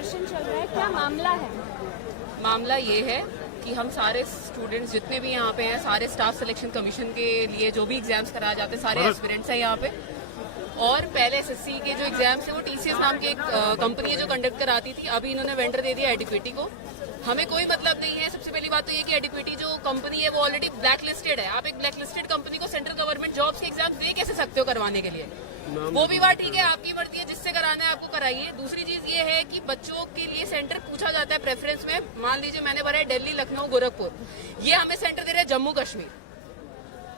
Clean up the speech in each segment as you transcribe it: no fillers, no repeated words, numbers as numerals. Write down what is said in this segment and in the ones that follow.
प्रदर्शन चल रहा है, क्या मामला है? मामला ये है कि हम सारे स्टूडेंट्स जितने भी यहाँ पे हैं, सारे स्टाफ सिलेक्शन कमीशन के लिए जो भी एग्जाम्स कराए जाते हैं, सारे एस्पिरेंट्स हैं यहाँ पे। और पहले एसएससी के जो एग्जाम्स थे वो टीसीएस नाम की एक कंपनी है जो कंडक्ट कराती थी। अभी इन्होंने वेंडर दे दिया एडिक्विटी को। हमें कोई मतलब नहीं है। सबसे पहली बात तो ये कि एडिक्विटी जो कंपनी है वो ऑलरेडी ब्लैक लिस्टेड है। आप एक ब्लैक लिस्टेड कंपनी को सेंट्रल गवर्नमेंट जॉब्स के एग्जाम दे कैसे सकते हो करवाने के लिए? वो भी बात ठीक है, आपकी मर्जी है, जिससे कराना है आपको कराइए। दूसरी चीज ये है कि बच्चों के लिए सेंटर पूछा जाता है प्रेफरेंस में। मान लीजिए मैंने भरा है दिल्ली, लखनऊ, गोरखपुर, ये हमें सेंटर दे रहा है जम्मू कश्मीर।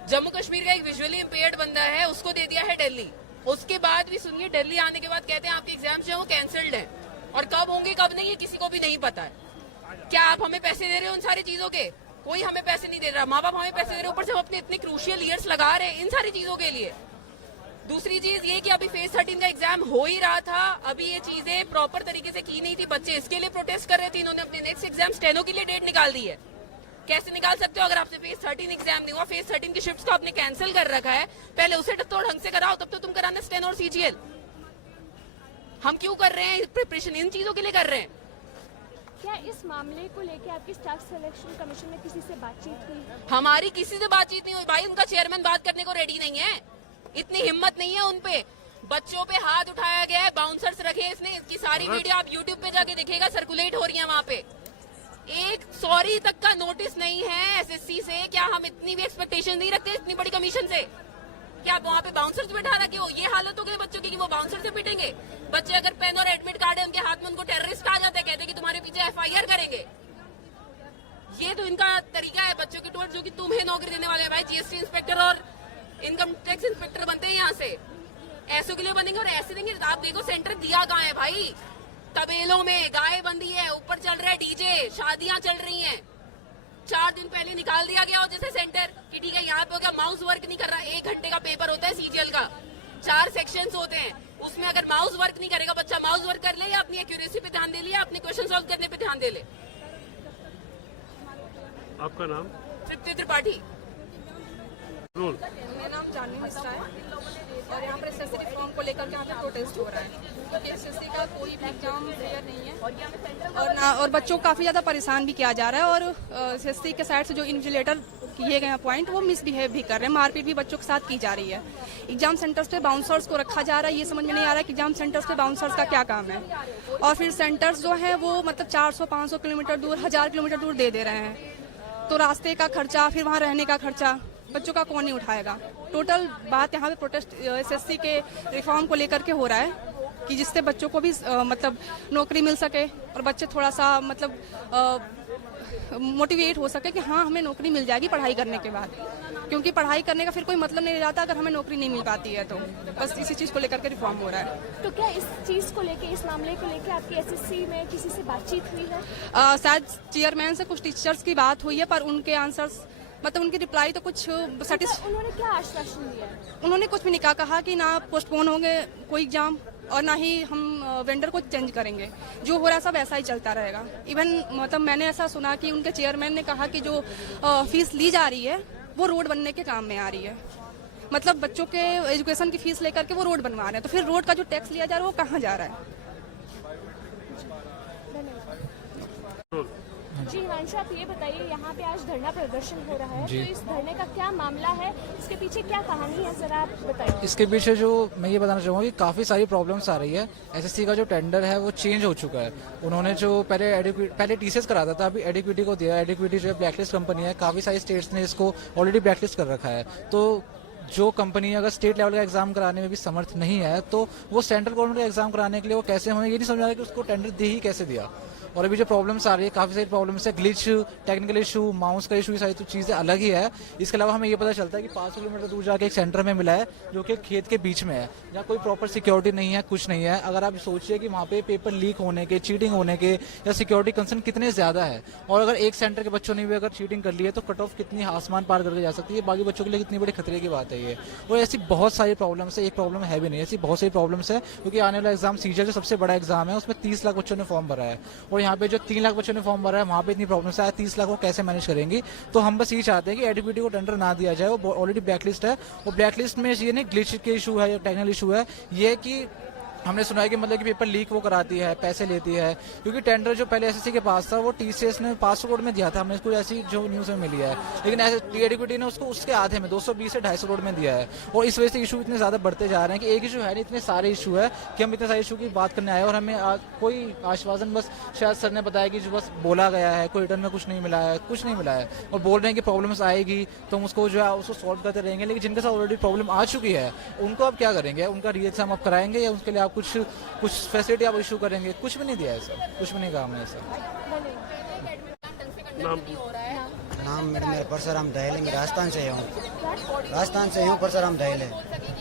जम्मू कश्मीर का एक विजुअली इम्पेयर्ड बंदा है, उसको दे दिया है दिल्ली। उसके बाद भी सुनिए, दिल्ली आने के बाद कहते हैं आपके एग्जाम्स जो है वो कैंसल्ड है, और कब होंगे कब नहीं है किसी को भी नहीं पता है। क्या आप हमें पैसे दे रहे हो उन सारी चीजों के? कोई हमें पैसे नहीं दे रहा। माँ बाप हमें पैसे दे रहे हैं, ऊपर से हम अपने इतने क्रूशियल ईयर्स लगा रहे हैं इन सारी चीजों के लिए। दूसरी चीज ये कि अभी फेज 13 का एग्जाम हो ही रहा था, अभी ये चीजें प्रॉपर तरीके से की नहीं थी। बच्चे इसके लिए प्रोटेस्ट कर रहे थे, इन्होंने अपने नेक्स्ट एग्जाम स्टेनो के लिए डेट निकाल दी है। कैसे निकाल सकते हो? अगर आपसे फेज 13 एग्जाम नहीं हुआ, फेज 13 की शिफ्ट्स को आपने कैंसिल कर रखा है, पहले उसे तो ढंग से कराओ, तब तो तुम कराना स्टेनो और सीजीएल। हम क्यों कर रहे हैं प्रिपरेशन? इन चीजों के लिए कर रहे हैं। क्या इस मामले को लेकर आपकी स्टाफ सिलेक्शन कमीशन में किसी से बातचीत हुई? हमारी किसी से बातचीत नहीं हुई भाई। उनका चेयरमैन बात करने को रेडी नहीं है, इतनी हिम्मत नहीं है उनपे। बच्चों पे हाथ उठाया गया है, बाउंसर्स रखे, इसने इसकी सारी वीडियो आप यूट्यूब पे जाके देखिएगा, सर्कुलेट हो रही है वहाँ पे। एक सॉरी तक का नोटिस नहीं है एसएससी से। क्या हम इतनी भी एक्सपेक्टेशन नहीं रखते इतनी बड़ी कमीशन से? क्या आप वहाँ पे बाउंसर्स बैठा रखे हो? ये हालत हो गई बच्चों की कि वो बाउंसर से पीटेंगे। बच्चे अगर पेन और एडमिट कार्ड है उनके हाथ में, उनको टेररिस्ट आ जाते हैं, कहते हैं कि तुम्हारे पीछे एफआईआर करेंगे। ये तो इनका तरीका है बच्चों की टूट, जो कि तुम्हें नौकरी देने वाले हैं भाई। जीएसटी इंस्पेक्टर और इनकम टैक्स इंस्पेक्टर बनते हैं यहाँ से, ऐसों के लिए बनेंगे और ऐसे देंगे। आप देखो सेंटर दिया कहाँ है भाई? तबेलों में गाय बंदी है, ऊपर चल रहा है डीजे, शादियां चल रही हैं। 4 दिन पहले निकाल दिया गया हो जैसे सेंटर कि ठीक है यहाँ पे हो गया, माउस वर्क नहीं कर रहा। 1 घंटे का पेपर होता है सीजीएल का, 4 सेक्शंस होते हैं, उसमें अगर माउस वर्क नहीं करेगा बच्चा, माउस वर्क कर ले या अपनी एक्यूरेसी पे ध्यान दे ले या अपने क्वेश्चन सॉल्व करने पे ध्यान दे ले। आपका नाम? तृप्ति त्रिपाठी। मेरा नाम जानवी मिश्रा है और यहाँ पर एसएससी रिफॉर्म को लेकर के यहाँ पे प्रोटेस्ट हो रहा है, क्योंकि एसएससी का कोई भी एग्जाम क्लियर नहीं है और बच्चों को काफ़ी ज़्यादा परेशान भी किया जा रहा है। और एसएससी के साइड से जो इन्विजिलेटर किए गए पॉइंट वो मिसबिहेव भी कर रहे हैं, मारपीट भी बच्चों के साथ की जा रही है। एग्जाम सेंटर्स पे बाउंसर्स को रखा जा रहा है, ये समझ में नहीं आ रहा है कि एग्जाम सेंटर्स पे बाउंसर्स का क्या काम है। और फिर सेंटर्स जो है वो मतलब 400-500 किलोमीटर दूर, 1000 किलोमीटर दूर दे दे रहे हैं, तो रास्ते का खर्चा, फिर वहाँ रहने का खर्चा बच्चों का कौन नहीं उठाएगा? टोटल बात यहाँ पे प्रोटेस्ट एसएससी के रिफॉर्म को लेकर के हो रहा है कि जिससे बच्चों को भी मतलब नौकरी मिल सके और बच्चे थोड़ा सा मतलब मोटिवेट हो सके कि हाँ हमें नौकरी मिल जाएगी पढ़ाई करने के बाद, क्योंकि पढ़ाई करने का फिर कोई मतलब नहीं रहता अगर हमें नौकरी नहीं मिल पाती है। तो बस इसी चीज़ को लेकर के रिफॉर्म हो रहा है। तो क्या इस चीज को लेके, इस मामले को लेके आपकी एसएससी में किसी से बातचीत हुई है? शायद चेयरमैन से कुछ टीचर्स की बात हुई है, पर उनके आंसर्स मतलब उनकी रिप्लाई तो कुछ उन्होंने क्या आश्वासन दिया? उन्होंने कुछ भी नहीं कहा कि ना पोस्टपोन होंगे कोई एग्जाम और ना ही हम वेंडर को चेंज करेंगे। जो हो रहा है सब ऐसा ही चलता रहेगा। इवन मतलब मैंने ऐसा सुना कि उनके चेयरमैन ने कहा कि जो फीस ली जा रही है वो रोड बनने के काम में आ रही है। मतलब बच्चों के एजुकेशन की फीस लेकर के वो रोड बनवा रहे हैं, तो फिर रोड का जो टैक्स लिया जा रहा है वो कहाँ जा रहा है? जी हिमांशु, आप ये बताइए, यहाँ पे आज धरना प्रदर्शन हो रहा है, तो इस धरने का क्या मामला है, इसके पीछे क्या कहानी है, जरा आप बताइए। इसके पीछे जो मैं ये बताना चाहूँगा कि काफ़ी सारी प्रॉब्लम्स आ रही है। एसएससी का जो टेंडर है वो चेंज हो चुका है। उन्होंने जो पहले टीसीएस कराता था, अभी एडिक्विटी को दिया। एडिक्विटी जो है ब्लैकलिस्ट कंपनी है, काफ़ी सारी स्टेट्स ने इसको ऑलरेडी ब्लैकलिस्ट कर रखा है। तो जो कंपनी अगर स्टेट लेवल का एग्जाम कराने में भी समर्थ नहीं है तो वो सेंट्रल गवर्नमेंट का एग्जाम कराने के लिए वो कैसे, हमें ये नहीं समझ आ रहा कि उसको टेंडर दे ही कैसे दिया। और अभी जो प्रॉब्लम्स आ रही है, काफ़ी सारी प्रॉब्लम्स है, ग्लिच, टेक्निकल इशू, माउस का इशू, ये सारी तो चीज़ें अलग ही है। इसके अलावा हमें ये पता चलता है कि 500 किलोमीटर दूर जाके एक सेंटर में मिला है जो कि खेत के बीच में है, जहाँ कोई प्रॉपर सिक्योरिटी नहीं है, कुछ नहीं है। अगर आप सोचिए कि वहाँ पे पेपर लीक होने के, चीटिंग होने के या सिक्योरिटी कंसर्न कितने ज़्यादा है, और अगर एक सेंटर के बच्चों ने भी अगर चीटिंग कर ली है तो कट ऑफ कितनी आसमान पार करके जा सकती है। बाकी बच्चों के लिए कितनी बड़ी खतरे की बात है ये। और ऐसी बहुत सारी प्रॉब्लम्स है, एक प्रॉब्लम है भी नहीं, ऐसी बहुत सारी प्रॉब्लम्स है। क्योंकि आने वाला एग्जाम सीजीएल जो सबसे बड़ा एग्जाम है उसमें 30 लाख बच्चों ने फॉर्म भरा है, और यहाँ पे जो 3 लाख बच्चों ने फॉर्म भरा है वहाँ पे इतनी प्रॉब्लम्स है, 30 लाख वो कैसे मैनेज करेंगे। तो हम बस ये चाहते हैं कि एडिक्विटी को टेंडर ना दिया जाए, वो ऑलरेडी ब्लैकलिस्ट है। वो ब्लैकलिस्ट में ये नहीं ग्लिच के इशू है या टेक्निकल इशू है, ये कि हमने सुना है कि मतलब कि पेपर लीक वो कराती है, पैसे लेती है, क्योंकि टेंडर जो पहले एसएससी के पास था वो टीसीएस ने 500 करोड़ में दिया था, हमने इसको ऐसी जो न्यूज़ में मिली है, लेकिन एडीक्विटी ने उसको उसके आधे में 220 से 250 करोड़ में दिया है। और इस वजह से इशू इतने ज़्यादा बढ़ते जा रहे हैं कि एक इशू है नहीं, इतने सारे इशू है कि हम इतने सारे इशू की बात करने आए और हमें कोई आश्वासन बस शायद सर ने बताया कि जो बस बोला गया है, कोई रिटर्न में कुछ नहीं मिला है, कुछ नहीं मिला है, और बोल रहे हैं कि प्रॉब्लम्स आएगी तो हम उसको जो है उसको सॉल्व करते रहेंगे, लेकिन जिनके साथ ऑलरेडी प्रॉब्लम आ चुकी है उनको आप क्या करेंगे? उनका रीएग्जाम आप कराएंगे या उसके लिए आप कुछ फैसिलिटी आप इशू करेंगे? कुछ भी नहीं दिया है सर, कुछ भी नहीं कहा हमने सर। नाम मेरा परसराम दहल है, मैं राजस्थान से हूँ। राजस्थान से हूँ, परसराम दहल है।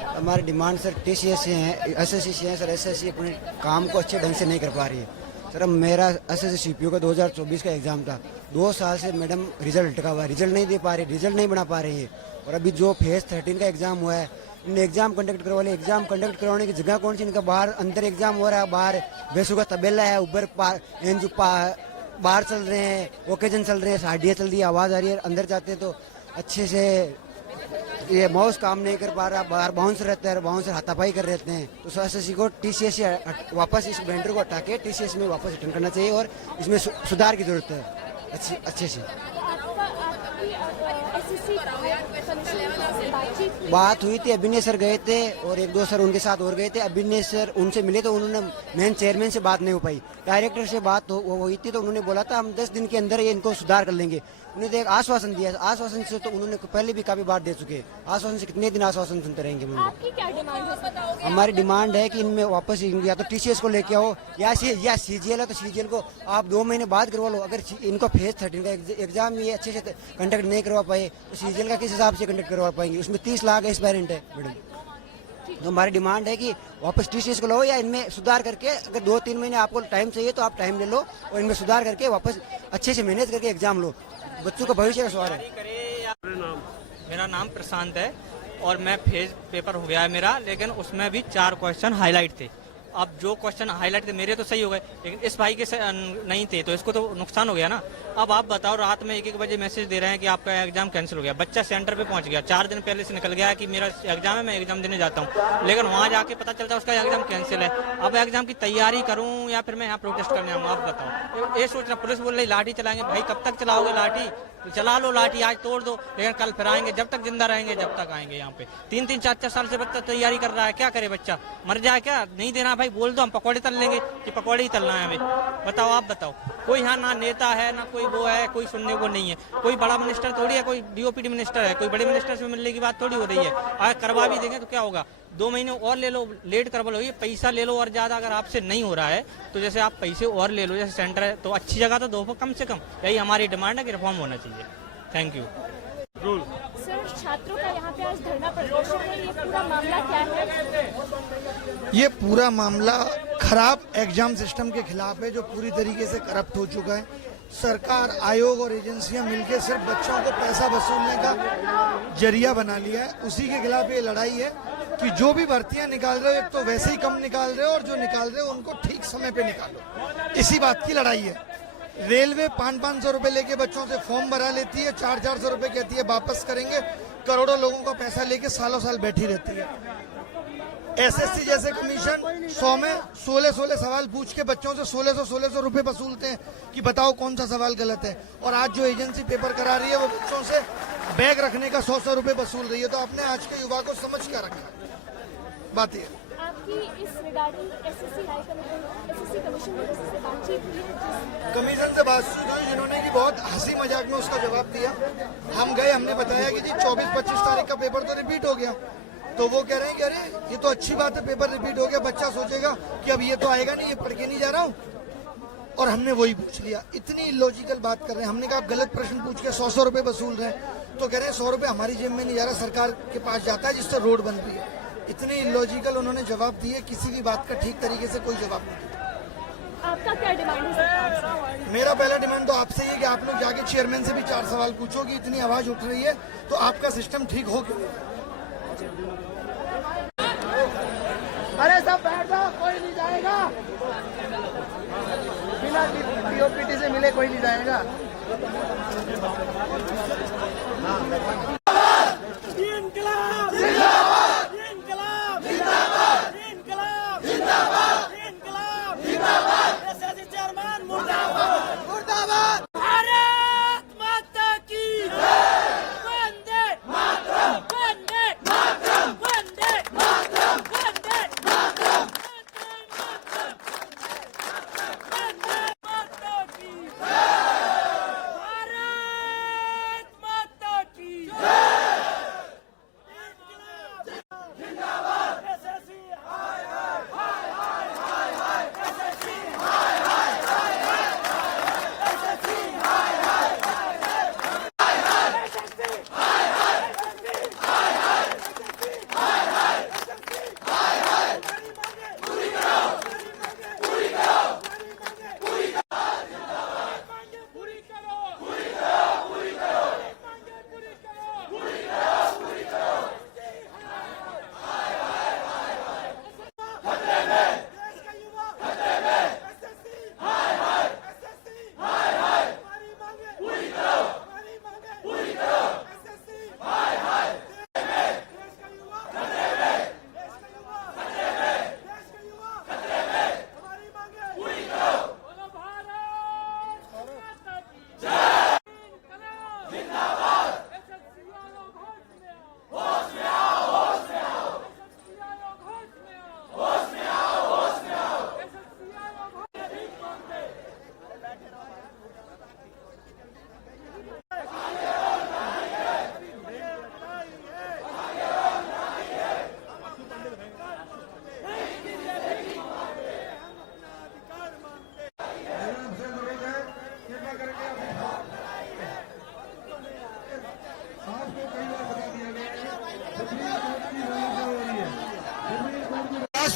हमारी डिमांड सर टीसीएस से है, एसएससी से है सर। एसएससी अपने काम को अच्छे ढंग से नहीं कर पा रही है सर। अब मेरा एसएससी सीपीयू का 2024 का एग्जाम था, 2 साल से मैडम रिजल्ट अटका हुआ है, रिजल्ट नहीं दे पा रही, रिजल्ट नहीं बना पा रही है। और अभी जो फेज 13 का एग्जाम हुआ है, इन्हें एग्जाम कंडक्ट करवा लिया। एग्जाम कंडक्ट करवाने की जगह कौन सी? इनका बाहर अंदर एग्जाम हो रहा है, बाहर बेसु का तबेला है, ऊपर बाहर चल रहे हैं, ओकेजन चल रहे हैं, साड़ियाँ चल रही है, आवाज़ आ रही है। अंदर जाते हैं तो अच्छे से ये माउस काम नहीं कर पा रहा, बाहर बाउंसर रहता है, बाउंसर हाथापाई कर रहते हैं। तो एसएससी को टीसीएस से वापस इस वेंडर को हटा के टीसीएस में वापस रिटर्न करना चाहिए और इसमें सुधार की जरूरत है अच्छे से। बात हुई थी, अभिनय सर गए थे और 1-2 सर उनके साथ और गए थे। अभिनय सर उनसे मिले तो उन्होंने मेन चेयरमैन से बात नहीं हो पाई, डायरेक्टर से बात हुई थी तो उन्होंने बोला था हम 10 दिन के अंदर ये इनको सुधार कर लेंगे। उन्हें एक आश्वासन दिया, आश्वासन से तो उन्होंने पहले भी काफी बार दे चुके हैं। आश्वासन से कितने दिन आश्वासन सुनते रहेंगे? आपकी क्या डिमांड है? हमारी डिमांड है कि इनमें वापस या तो टीसीएस को लेके आओ या सीजीएल है तो सीजीएल को आप 2 महीने बाद करवा लो। अगर इनको फेज 13 का एग्जाम ये अच्छे से कंडक्ट नहीं करवा पाए तो सीजीएल का किस हिसाब से कंडक्ट करवा पाएंगे? उसमें 30 लाख एक्सपेरेंट है मैडम। तो हमारी डिमांड है कि वापस टीसीएस को लो या इनमें सुधार करके, अगर 2-3 महीने आपको टाइम चाहिए तो आप टाइम ले लो और इनमें सुधार करके वापस अच्छे से मैनेज करके एग्जाम लो। बच्चों का भविष्य का सवाल है। मेरा नाम प्रशांत है और मैं फेज पेपर हो गया है मेरा, लेकिन उसमें भी 4 क्वेश्चन हाईलाइट थे। अब जो क्वेश्चन हाईलाइट थे मेरे तो सही हो गए, लेकिन इस भाई के नहीं थे, तो इसको तो नुकसान हो गया ना। अब आप बताओ, रात में 1-1 बजे मैसेज दे रहे हैं कि आपका एग्जाम कैंसिल हो गया। बच्चा सेंटर पे पहुंच गया, 4 दिन पहले से निकल गया कि मेरा एग्जाम है, मैं एग्जाम देने जाता हूं, लेकिन वहां जाके पता चलता है उसका एग्जाम कैंसिल है। अब एग्जाम की तैयारी करूं या फिर मैं यहाँ प्रोटेस्ट करने आऊँ? आप बताओ। ये सोच रहा, पुलिस बोल रही लाठी चलाएंगे। भाई कब तक चलाओगे लाठी? चला लो लाठी, आज तोड़ दो, लेकिन कल फिर आएंगे। जब तक जिंदा रहेंगे जब तक आएंगे। यहाँ पे 3-3, 4-4 साल से बच्चा तैयारी कर रहा है, क्या करे बच्चा? मर जाए क्या? नहीं देना भाई, बोल दो हम पकौड़े तल लेंगे कि पकौड़े ही तलना है हमें। बताओ, आप बताओ। कोई यहाँ ना नेता है ना कोई वो है, कोई सुनने को नहीं है। कोई बड़ा मिनिस्टर थोड़ी है, कोई डीओपीडी मिनिस्टर है, कोई बड़े मिनिस्टर से मिलने की बात थोड़ी हो रही है। अगर करवा भी देंगे तो क्या होगा? 2 महीने और ले लो, लेट करवा लो, ये पैसा ले लो और ज्यादा अगर आपसे नहीं हो रहा है तो जैसे आप पैसे और ले लो, जैसे सेंटर है तो अच्छी जगह तो दो कम से कम। यही हमारी डिमांड है कि रिफॉर्म होना चाहिए। Thank you. सर, छात्रों का यहाँ पे आज धरना प्रदर्शन है, ये पूरा मामला क्या है? ये पूरा मामला खराब एग्जाम सिस्टम के खिलाफ है, जो पूरी तरीके से करप्ट हो चुका है। सरकार, आयोग और एजेंसियां मिलकर सिर्फ बच्चों को पैसा वसूलने का जरिया बना लिया है। उसी के खिलाफ ये लड़ाई है कि जो भी भर्तियां निकाल रहे हो, एक तो वैसे ही कम निकाल रहे हो और जो निकाल रहे हो उनको ठीक समय पे निकालो। इसी बात की लड़ाई है। रेलवे 500-500 रुपए लेके बच्चों से फॉर्म भरा लेती है, 400-400 रुपए कहती है वापस करेंगे, करोड़ों लोगों का पैसा लेके सालों साल बैठी रहती है। एसएससी जैसे कमीशन 100 में 16 सवाल पूछ के बच्चों से 1600 रुपए वसूलते हैं कि बताओ कौन सा सवाल गलत है। और आज जो एजेंसी पेपर करा रही है वो बच्चों से बैग रखने का 100 रुपए वसूल रही है। तो आपने आज के युवा को समझ क्या रखा? बात ये आपकी इस रिगार्डिंग एसएससी कमीशन से बातचीत हुई है? कमीशन से बातचीत हुई, जिन्होंने कि बहुत हंसी मजाक में उसका जवाब दिया। हम गए, हमने बताया कि जी 24-25 तारीख का पेपर तो रिपीट हो गया। तो वो कह रहे हैं कि अरे ये तो अच्छी बात है, पेपर रिपीट हो गया, बच्चा सोचेगा कि अब ये तो आएगा नहीं, ये पढ़ के नहीं जा रहा हूँ। और हमने वही पूछ लिया। इतनी इलॉजिकल बात कर रहे हैं। हमने कहा आप गलत प्रश्न पूछ के 100 रुपए वसूल रहे हैं। तो कह रहे हैं 100 रुपए हमारी जेब में नहीं जा रहा, सरकार के पास जाता है जिससे रोड बन रही है। इतनी इलॉजिकल उन्होंने जवाब दिए, किसी भी बात का ठीक तरीके से कोई जवाब नहीं दिया। आपका क्या डिमांड है सरकार से? मेरा पहला डिमांड तो आपसे ही कि आप लोग जाके चेयरमैन से भी 4 सवाल पूछो कि इतनी आवाज उठ रही है तो आपका सिस्टम ठीक हो क्यों? अरे सब बैठ जाओ, कोई नहीं जाएगा, बिना डीओपीटी से मिले कोई नहीं जाएगा। इनकलाब जिंदाबाद, इनकलाब जिंदाबाद, इनकलाब जिंदाबाद।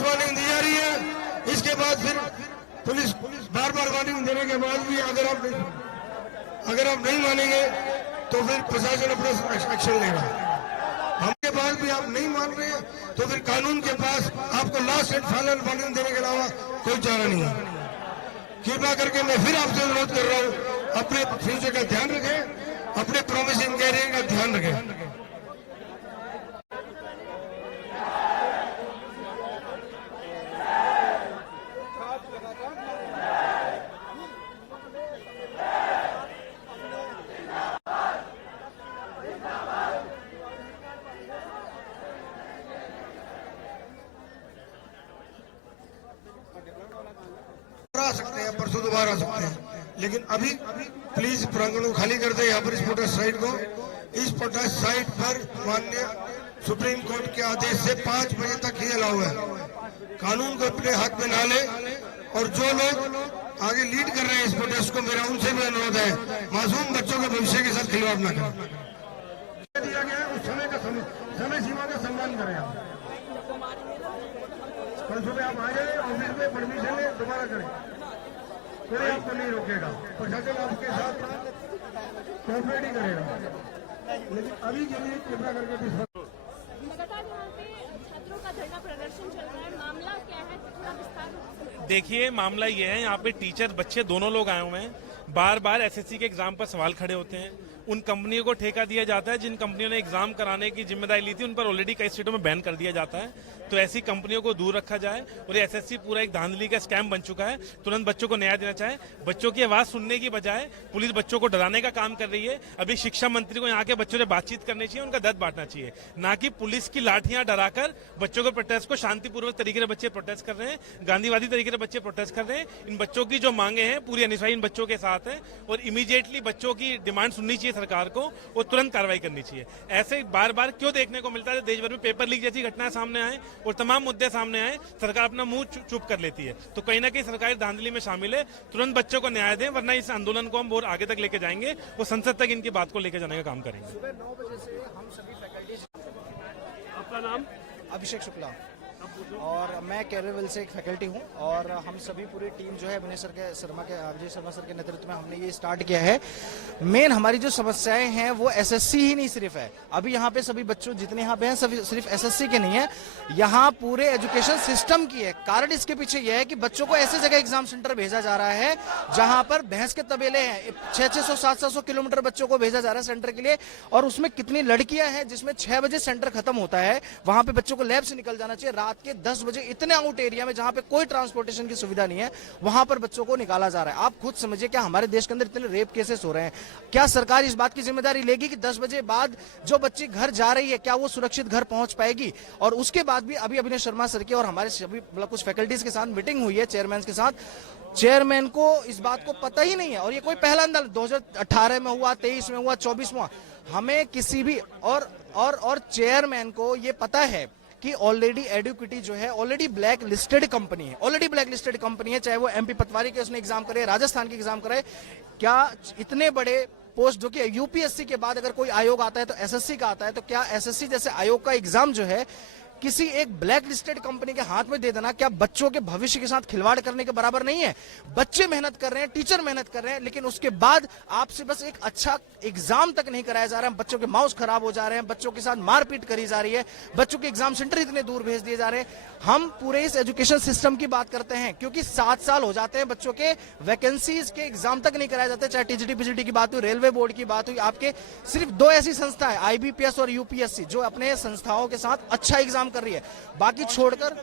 वार्निंग दी जा रही है। इसके बाद फिर पुलिस बार बार वार्निंग देने के बाद भी अगर आप नहीं मानेंगे तो फिर प्रशासन अपना एक्शन लेगा। हमके बाद भी आप नहीं मान रहे तो फिर कानून के पास आपको लास्ट एंड फाइनल वार्निंग देने के अलावा कोई चारा नहीं है। कृपा करके मैं फिर आपसे अनुरोध कर रहा हूँ, अपने फ्यूचर का ध्यान रखें, अपने प्रॉमिसिंग कैरियर का ध्यान रखें। आ सकते हैं, परसों दोबारा आ सकते हैं, लेकिन अभी प्लीज प्रांगण को खाली कर दे। यहाँ पर इस प्रोटेस्ट साइट को, इस प्रोटेस्ट साइट पर माननीय सुप्रीम कोर्ट के आदेश से 5 बजे तक ही अलाउ है। कानून को अपने हाथ में ना ले, और जो लोग आगे लीड कर रहे हैं इस प्रोटेस्ट को, मेरा उनसे भी अनुरोध है, मासूम बच्चों के भविष्य के साथ खिलवाड़ न करें। दिया गया है उस समय सीमा का सम्मान करें। आप कल सुबह आप आ जाए, ऑफिस में परमिशन ले, दोबारा करें, कोई आपको नहीं रोकेगा, प्रशासन आपके साथ कोऑपरेट ही करेगा। लेकिन अभी के लिए कृपया करके लगातार यहाँ पे छात्रों का धरना प्रदर्शन चल रहा है, मामला क्या है, थोड़ा विस्तार। देखिए, मामला ये है, यहाँ पे टीचर बच्चे दोनों लोग आए हुए हैं। बार बार एसएससी के एग्जाम पर सवाल खड़े होते हैं। उन कंपनियों को ठेका दिया जाता है जिन कंपनियों ने एग्जाम कराने की जिम्मेदारी ली थी, उन पर ऑलरेडी कई स्टेटों में बैन कर दिया जाता है। तो ऐसी कंपनियों को दूर रखा जाए, और ये एसएससी पूरा एक धांधली का स्कैम बन चुका है। तुरंत बच्चों को न्याय देना चाहे। बच्चों की आवाज सुनने की बजाय पुलिस बच्चों को डराने का काम कर रही है। अभी शिक्षा मंत्री को यहाँ के बच्चों से बातचीत करनी चाहिए, उनका दर्द बांटना चाहिए, ना कि पुलिस की लाठियां डराकर बच्चों के प्रोटेस्ट को शांतिपूर्वक तरीके से बच्चे प्रोटेस्ट कर रहे हैं, गांधीवादी तरीके से बच्चे प्रोटेस्ट कर रहे हैं। इन बच्चों की जो मांगे हैं पूरी अनिवार्य इन बच्चों के साथ है, और इमीडिएटली बच्चों की डिमांड सुननी चाहिए सरकार को, और तुरंत कार्रवाई करनी चाहिए। ऐसे बार बार क्यों देखने को मिलता है? देश भर में पेपर लीक जैसी घटनाएं सामने आए और तमाम मुद्दे सामने आए, सरकार अपना मुंह चुप कर लेती है। तो कहीं ना कहीं सरकार धांधली में शामिल है। तुरंत बच्चों को न्याय दें, वरना इस आंदोलन को हम बहुत आगे तक लेके जाएंगे और संसद तक इनकी बात को लेकर जाने का काम करेंगे। सुबह 9 बजे से हम सभी फैकल्टी। आपका नाम? अभिषेक शुक्ला, और मैं कैरियरवेल से एक फैकल्टी हूं, और हम सभी पूरी टीम जो है विजय शर्मा सर के नेतृत्व में हमने ये स्टार्ट किया है। मेन हमारी जो समस्याएं हैं वो एसएससी ही नहीं सिर्फ है। अभी यहाँ पे सभी बच्चों जितने यहाँ पे हैं सभी सिर्फ एसएससी के नहीं है, यहाँ पूरे एजुकेशन सिस्टम की है। कारण इसके पीछे यह है कि बच्चों को ऐसे जगह एग्जाम सेंटर भेजा जा रहा है जहां पर भैंस के तबेले हैं। 600 700 किलोमीटर बच्चों को भेजा जा रहा है सेंटर के लिए, और उसमें कितनी लड़कियां हैं जिसमें 6 बजे सेंटर खत्म होता है, वहां पे बच्चों को लैब से निकल जाना चाहिए। रात के 10 बजे इतने आउट एरिया में जहां पे कोई ट्रांसपोर्टेशन की सुविधा नहीं है, वहां पर बच्चों को निकाला जा रहा है। आप खुद समझिए, क्या हमारे देश के अंदर इतने रेप केसेस हो रहे हैं, क्या सरकार इस बात की जिम्मेदारी लेगी कि 10 बजे बाद जो बच्ची घर जा रही है क्या वो सुरक्षित घर पहुंच पाएगी? और उसके बाद भी अभी अभिनय शर्मा सर की और हमारे सभी कुछ फैकल्टीज के साथ मीटिंग हुई है चेयरमैन के साथ। चेयरमैन को इस बात को पता ही नहीं है, और ये कोई पहला आंदोलन 2018 में हुआ, 23 में हुआ, 24 में हुआ, हमें किसी भी और चेयरमैन को ये पता है कि ऑलरेडी एडुकेटी जो है ऑलरेडी ब्लैक लिस्टेड कंपनी है, चाहे वो एमपी पटवारी के उसने एग्जाम करे, राजस्थान के एग्जाम करे। क्या इतने बड़े पोस्ट जो कि यूपीएससी के बाद अगर कोई आयोग आता है तो एसएससी का आता है, तो क्या एसएससी जैसे आयोग का एग्जाम जो है किसी एक ब्लैक लिस्टेड कंपनी के हाथ में दे देना क्या बच्चों के भविष्य के साथ खिलवाड़ करने के बराबर नहीं है? बच्चे मेहनत कर रहे हैं, टीचर मेहनत कर रहे हैं, लेकिन उसके बाद आपसे बस एक अच्छा एग्जाम तक नहीं कराया जा रहा है। बच्चों के माउस खराब हो जा रहे हैं, बच्चों के साथ मारपीट करी जा रही है, बच्चों के एग्जाम सेंटर इतने दूर भेज दिए जा रहे हैं। हम पूरे इस एजुकेशन सिस्टम की बात करते हैं, क्योंकि 7 साल हो जाते हैं बच्चों के वैकेंसीज के एग्जाम तक नहीं कराए जाते। चाहे टीजीटी पीजीटी की बात हुई, रेलवे बोर्ड की बात हुई, आपके सिर्फ 2 ऐसी संस्था है, आईबीपीएस और यूपीएससी, जो अपने संस्थाओं के साथ अच्छा एग्जाम कर रही है, बाकी छोड़कर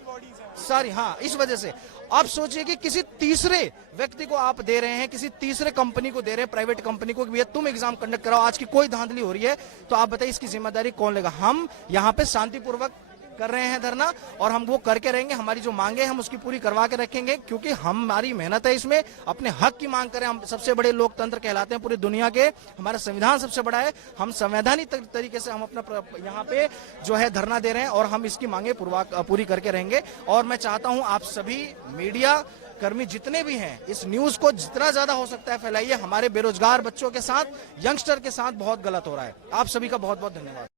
सारी। हाँ, इस वजह से आप सोचिए कि किसी तीसरे व्यक्ति को आप दे रहे हैं, किसी तीसरे कंपनी को दे रहे हैं, प्राइवेट कंपनी को, कि भैया तुम एग्जाम कंडक्ट कराओ, आज की कोई धांधली हो रही है, तो आप बताइए इसकी जिम्मेदारी कौन लेगा? हम यहाँ पे शांतिपूर्वक कर रहे हैं धरना, और हम वो करके रहेंगे। हमारी जो मांगे हम उसकी पूरी करवा के रखेंगे, क्योंकि हमारी मेहनत है इसमें, अपने हक की मांग करें। हम सबसे बड़े लोकतंत्र कहलाते हैं पूरी दुनिया के, हमारा संविधान सबसे बड़ा है, हम संवैधानिक तरीके से हम अपना यहाँ पे जो है धरना दे रहे हैं, और हम इसकी मांगे पूरी करके रहेंगे। और मैं चाहता हूँ आप सभी मीडिया कर्मी जितने भी हैं इस न्यूज को जितना ज्यादा हो सकता है फैलाइए। हमारे बेरोजगार बच्चों के साथ, यंगस्टर के साथ बहुत गलत हो रहा है। आप सभी का बहुत बहुत धन्यवाद।